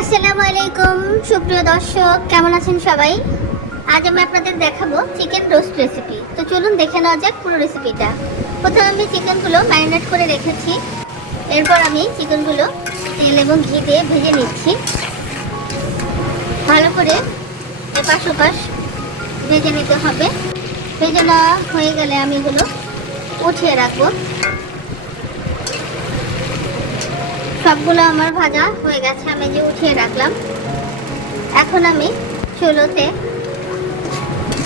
আসসালামু আলাইকুম সুপ্রিয় দর্শক, কেমন আছেন সবাই? আজ আমি আপনাদের দেখাবো চিকেন রোস্ট রেসিপি তো চলুন দেখে নেওয়া যাক পুরো রেসিপিটা প্রথমে আমি চিকেনগুলো ম্যারিনেট করে রেখেছি। এরপর আমি চিকেনগুলো তেল এবং ঘি দিয়ে ভেজে নিচ্ছি। ভালো করে এপাশ ওপাশ ভেজে নিতে হবে। ভেজে নেওয়া হয়ে গেলে আমি এগুলো উঠিয়ে রাখব। সবগুলো আমার ভাজা হয়ে গেছে, আমি যে উঠিয়ে রাখলাম। এখন আমি চুলোতে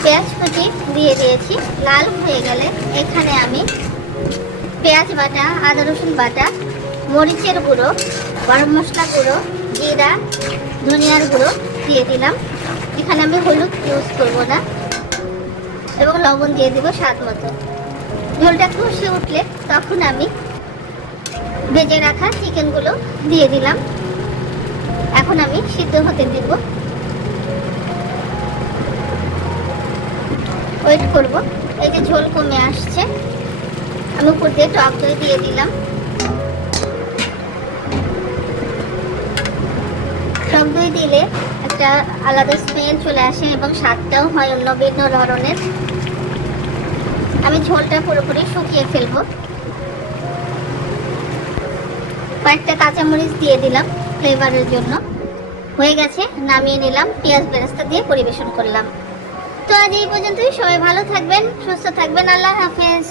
পেঁয়াজ কুচি দিয়ে দিয়েছি, লাল হয়ে গেলে এখানে আমি পেঁয়াজ বাটা, আদা রসুন বাটা, মরিচের গুঁড়ো, গরম মশলা গুঁড়ো, জিরা, ধনিয়ার গুঁড়ো দিয়ে দিলাম। এখানে আমি হলুদ ইউজ করব না, এবং লবণ দিয়ে দিব স্বাদ মতো। ঝোলটা কষে উঠলে তখন আমি ভেজে রাখা চিকেনগুলো দিয়ে দিলাম। এখন আমি সিদ্ধ হতে দিব। ওয়েট করব। এই যে ঝোল কমে আসছে। আমি উপর দিয়ে টক দই দিয়ে দিলাম। টক দই দিলে একটা আলাদা স্মেল চলে আসে এবং স্বাদটাও হয় অন্য ভিন্ন ধরনের। আমি ঝোলটা পুরোপুরি শুকিয়ে ফেলব। কয়েকটা কাঁচামরিচ দিয়ে দিলাম ফ্লেভারের জন্য। হয়ে গেছে, নামিয়ে নিলাম, পেঁয়াজ বেরেস্তা দিয়ে পরিবেশন করলাম। তো আজ এই পর্যন্তই, সবাই ভালো থাকবেন, সুস্থ থাকবেন, আল্লাহ হাফেজ।